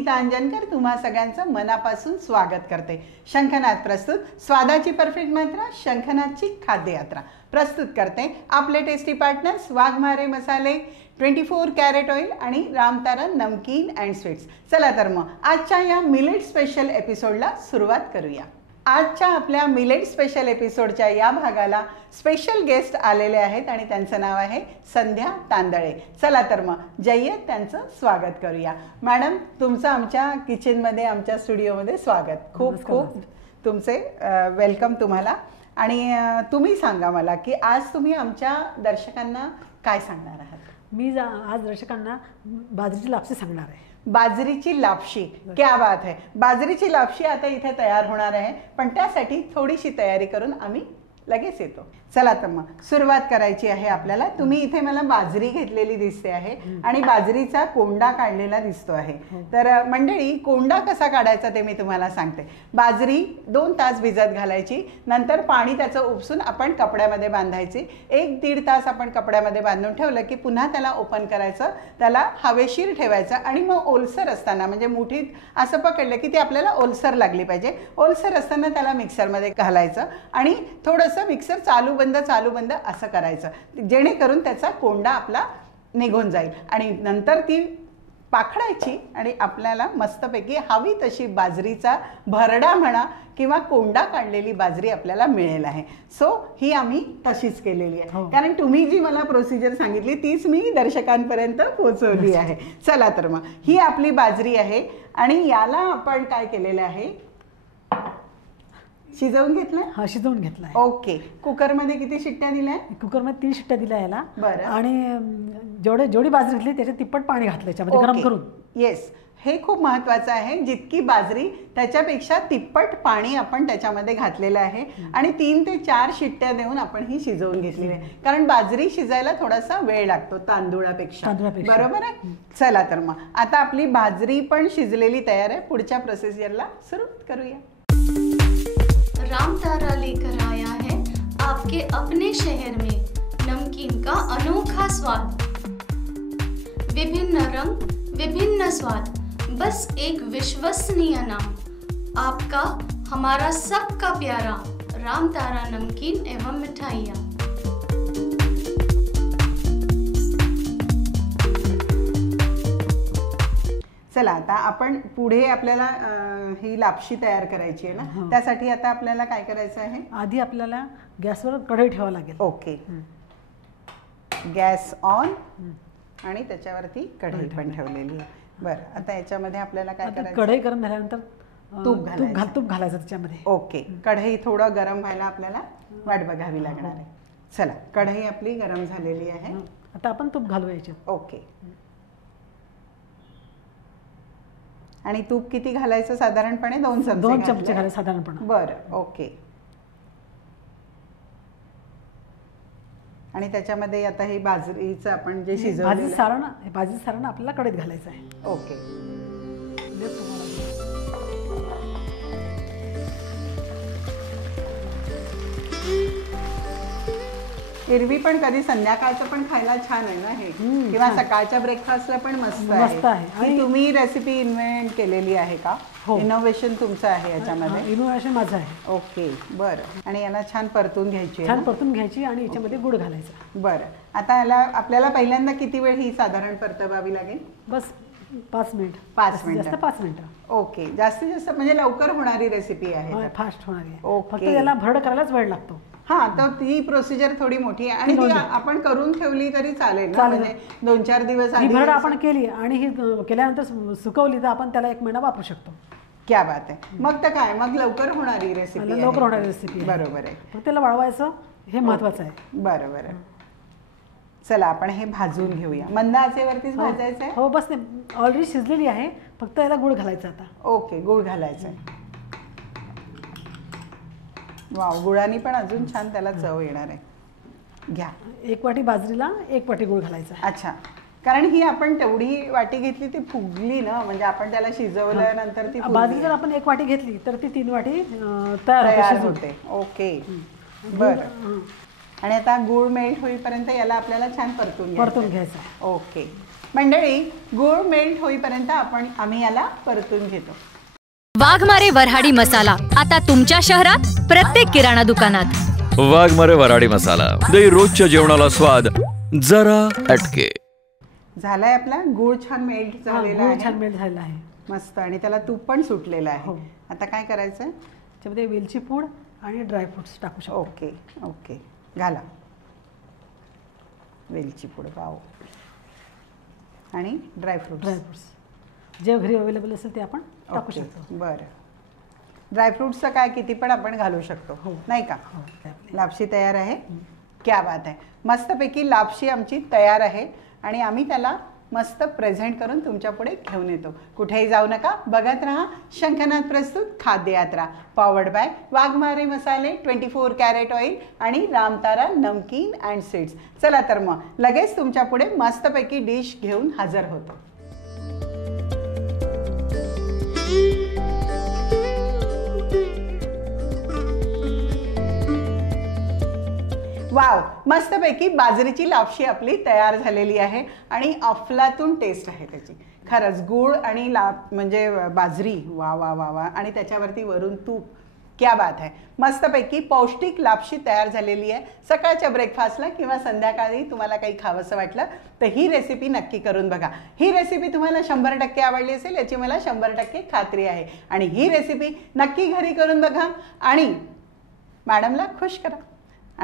नीता अंजनकर तुम्हा सगळ्यांचं मनापासून स्वागत करते। शंखनाद प्रस्तुत स्वादाची परफेक्ट मात्रा, शंखनादची खाद्ययात्रा प्रस्तुत करते आपले टेस्टी पार्टनर्स वाघमारे मसाले, 24 कॅरेट ऑइल आणि रामतारण नमकीन अँड स्वीट्स। चला तर मग आजच्या या मिलेट स्पेशल एपिसोडला सुरुवात करूया। आजच्या आपल्या मिलेट स्पेशल एपिसोडच्या या भागाला स्पेशल गेस्ट आलेले आहेत आणि त्यांचं नाव आहे संध्या तांदळे। चला तर मग जय्यत त्यांचं स्वागत करूया। मॅडम, तुमचं आमच्या किचनमध्ये, आमच्या स्टुडिओमध्ये स्वागत। खूप खूप तुमचे वेलकम तुम्हाला। आणि तुम्ही सांगा मला की आज तुम्ही आमच्या दर्शकांना काय सांगणार आहात? मी आज दर्शकांना बाजरीची लापशी सांगणार आहे। बाजरीची लापशी, क्या बात है। बाजरीची लापशी आता इथे तयार होणार आहे, पण त्यासाठी थोडीशी तयारी करून आम्ही लगेच येतो। चला तर मग सुरुवात करायची आहे आपल्याला। तुम्ही इथे मला बाजरी घेतलेली दिसते आहे आणि बाजरीचा कोंडा काढलेला दिसतो आहे। तर मंडळी, कोंडा कसा काढायचा ते मी तुम्हाला सांगते। बाजरी 2 तास भिजत घालायची, नंतर पाणी त्याचं उपसून आपण कपड्यामध्ये बांधायची। 1-1.5 तास आपण कपड्यामध्ये बांधून ठेवलं की पुन्हा त्याला ओपन करायचं, त्याला हवेशीर ठेवायचं आणि मग ओलसर असताना, म्हणजे मुठीत असं पकडलं की ती आपल्याला ओलसर लागली पाहिजे, ओलसर असताना त्याला मिक्सरमध्ये घालायचं आणि थोडंसं मिक्सर चालू बंद असं करायचं, जेणेकरून त्याचा कोंडा आपला निघून जाईल। आणि नंतर ती पाखडायची आणि आपल्याला मस्तपैकी हवी तशी बाजरीचा भरडा म्हणा किंवा कोंडा काढलेली बाजरी आपल्याला मिळेल आहे। सो ही आम्ही तशीच केलेली आहे, कारण तुम्ही जी मला प्रोसिजर सांगितली तीच मी दर्शकांपर्यंत पोहोचवली आहे। चला तर मग ही आपली बाजरी आहे आणि याला आपण काय केलेलं आहे, शिजवून घेतलं। हा, शिजवून घेतलाय। ओके। कुकरमध्ये किती शिट्ट्या दिल्या? कुकरमध्ये 3 शिट्ट्या दिल्या याला। बरं। आणि जेवढी बाजरी घेतली त्याच्या तिप्पट पाणी घातलं याच्यामध्ये गरम करून। येस, हे खूप महत्त्वाचं आहे। जितकी बाजरी त्याच्यापेक्षा तिप्पट पाणी आपण त्याच्यामध्ये घातलेलं आहे आणि 3 ते 4 शिट्ट्या देऊन आपण ही शिजवून घेतलेली आहे, कारण बाजरी शिजायला थोडासा वेळ लागतो तांदूळापेक्षा। बरोबर आहे। चला तर मग आता आपली बाजरी पण शिजलेली तयार आहे। पुढच्या प्रोसिजरला सुरुवात करूया। रामतारा लेकर आया है आपके अपने शहर में नमकीन का अनोखा स्वाद। विभिन्न रंग, विभिन्न स्वाद, बस एक विश्वसनीय नाम, आपका हमारा सबका प्यारा रामतारा नमकीन एवं मिठाइयाँ। चला आता आपण पुढे आपल्याला ही लापशी तयार करायची आहे ना, त्यासाठी आता आपल्याला काय करायचं आहे? आधी आपल्याला गॅसवर कढई ठेवावी लागेल। ओके, गॅस ऑन आणि त्याच्यावरती कढई पण ठेवलेली आहे। बरं, आता याच्यामध्ये आपल्याला काय करायचं? कढई गरम झाल्यानंतर तूप घालायचं त्याच्यामध्ये। ओके, कढई थोडं गरम व्हायला आपल्याला वाट बघावी लागणार आहे। चला, कढई आपली गरम झालेली आहे, आता आपण तूप घालू याच्यात। ओके, आणि तूप किती घालायचं? साधारणपणे 2 चमचे घालायचं साधारणपणे। बरं, ओके। आणि त्याच्यामध्ये आता हे बाजरीचं आपण जे शिजवलेलं भाजी सारण आपल्याला कढईत घालायचं आहे। ओके, एरवी पण कधी संध्याकाळचं पण खायला छान आहे ना हे, किंवा सकाळच्या ब्रेकफास्टला पण मस्त आहे। आणि तुम्ही रेसिपी इन्व्हेंट केलेली आहे का? इनोव्हेशन तुमचं आहे याच्यामध्ये? इनोव्हेशन माझं आहे। ओके, बरं। आणि याला छान परतून घ्यायची आणि याच्यामध्ये गुळ घालायचा। बरं, आता याला आपल्याला पहिल्यांदा किती वेळ ही साधारण परतवावी लागेल? बस 5 मिनिट। 5 मिनिट, जास्त 5 मिनिटं। ओके, जास्तीत जास्त म्हणजे लवकर होणारी रेसिपी आहे, फास्ट होणारी आहे। ओके, फक्त याला भरड करायलाच वेळ लागतो। हा, तर ती प्रोसिजर थोडी मोठी आहे आणि ती आपण करून ठेवली तरी चालेल ना, म्हणजे 2-4 दिवस आधी भरड आपण केली आणि ही केल्यानंतर सुकवली तर आपण त्याला 1 महिना वापरू शकतो। क्या बात आहे। मग तर काय, मग लवकर होणारी रेसिपी। बरोबर आहे, फक्त त्याला वाळवायचं हे महत्वाचं आहे। बरोबर आहे। चला आपण हे भाजून घेऊया। मंद आचेवरतीच भाजायचं आहे? हो, बस ऑलरेडी शिजलेली आहे, फक्त याला गुळ घालायचा आता। ओके, गुळ घालायचा आहे। वाव, गुळाने पण अजून छान त्याला चव येणार आहे। घ्या, 1 वाटी बाजरीला 1 वाटी गुळ घालायचा। अच्छा, कारण ही आपण तेवढी वाटी घेतली ती फुगली ना, म्हणजे आपण त्याला शिजवल्यानंतर ती बाजरी जर आपण 1 वाटी घेतली तर ती 3 वाटी तयार होते। ओके, बरं। आणि आता गूळ मेल्ट होईपर्यंत याला आपल्याला छान परतून घ्यायचं। ओके, मंडळी, गूळ मेल्ट होईपर्यंत आम्ही याला परतून घेतो. वाघमारे वऱ्हाडी मसाला आता तुमच्या शहरात प्रत्येक किराणा दुकानात. वाघमारे वऱ्हाडी मसाला, दे रोजच्या जेवणाला स्वाद जरा अटके. झालाय आपला गूळ छान मेल्ट झालेला गूळ छान आहे, मेल्ट झालेला आहे. मस्त. आणि त्याला तूप पण सुटलेलं आहे. हो. आता काय करायचं? त्याच्यामध्ये वेलची पूड आणि ड्रायफ्रुट्स टाकू शकतो. ओके ओके, घाला वेलची पूड, वाव, आणि ड्रायफ्रुट्स जे घरी अवेलेबल असेल ते आपण टाकू शकतो. बरं, ड्रायफ्रुट्सचं काय किती पण आपण घालू शकतो, नाही का? लापशी तयार आहे. क्या बात आहे. मस्तपैकी लापशी आमची तयार आहे आणि आम्ही त्याला मस्त प्रेझेंट करून तुमच्या पुढे घेऊन येतो. कुठेही जाऊ नका, बघत राहा शंखनाद प्रस्तुत खाद्य यात्रा, पॉवर्ड बाय वाघमारे मसाले, 24 कॅरेट ऑइल आणि रामतारा नमकीन अँड स्वीट्स. चला तर मग लगेच तुमच्या पुढे मस्तपैकी डिश घेऊन हजर होतो. वाव, मस्तपैकी बाजरीची लापशी आपली तयार झालेली आहे आणि अफलातून टेस्ट आहे त्याची. खरंच गूळ आणि म्हणजे बाजरी, वा वा वा वा, आणि त्याच्यावरती वरून तूप, क्या बात आहे. मस्तपैकी पौष्टिक लापशी तयार झालेली आहे. सकाळच्या ब्रेकफास्टला किंवा संध्याकाळी तुम्हाला काही खावंसं वाटलं तर ही रेसिपी नक्की करून बघा. ही रेसिपी तुम्हाला 100% आवडली असेल याची मला 100% खात्री आहे. आणि ही रेसिपी नक्की घरी करून बघा आणि मॅडमला खुश करा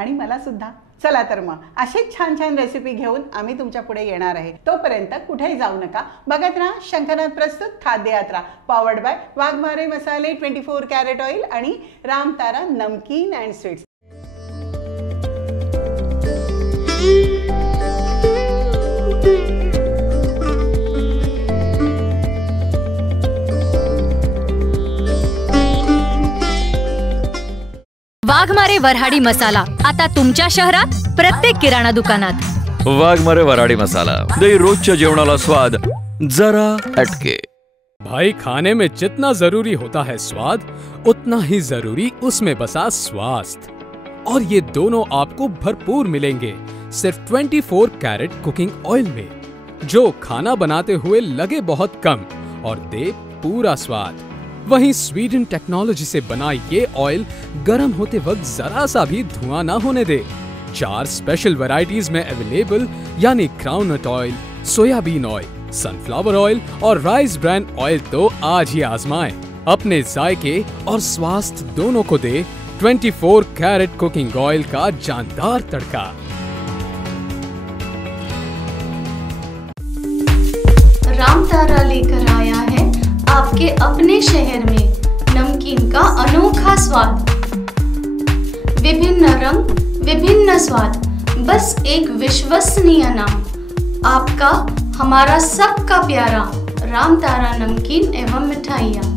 आणि मला सुद्धा. चला तर मग अशीच छान छान रेसिपी घेऊन आम्ही तुमच्या पुढे येणार आहे. तोपर्यंत कुठेही जाऊ नका, बघत राहा शंखनाद प्रस्तुत खाद्य यात्रा, पॉवर्ड बाय वाघमारे मसाले, 24 कॅरेट ऑइल आणि रामतारा नमकीन अँड स्वीट्स. वाघमारे वऱ्हाडी मसाला आता तुमच्या शहरात प्रत्येक किराणा दुकानात. वाघमारे वऱ्हाडी मसाला, दे रोजच्या जेवणाला स्वाद जरा अटके. भाई, खाने में जितना जरूरी होता है स्वाद, उतना ही जरूरी उसमें बसा स्वास्थ्य, और ये दोनों आपको भरपूर मिलेंगे सिर्फ 24 कैरेट कुकिंग ऑयल में, जो खाना बनाते हुए लगे बहुत कम और दे पूरा स्वाद. वहीं स्वीडन टेक्नोलॉजी से बना ये ऑयल गर्म होते वक्त जरा सा भी धुआं ना होने दे. 4 स्पेशल वैरायटीज में अवेलेबल, यानी groundnut oil, soybean oil, sunflower oil और राइस ब्रांड ऑयल. तो आज ही आजमाएं. अपने जायके और स्वास्थ्य दोनों को दे 24 कैरेट कुकिंग ऑयल का जानदार तड़का. रामतारा लेकर आया है आपके अपने शहर में नमकीन का अनोखा स्वाद. विभिन्न रंग, विभिन्न स्वाद, बस एक विश्वसनीय नाम. आपका, हमारा सबका प्यारा रामतारा नमकीन एवं मिठाइयाँ.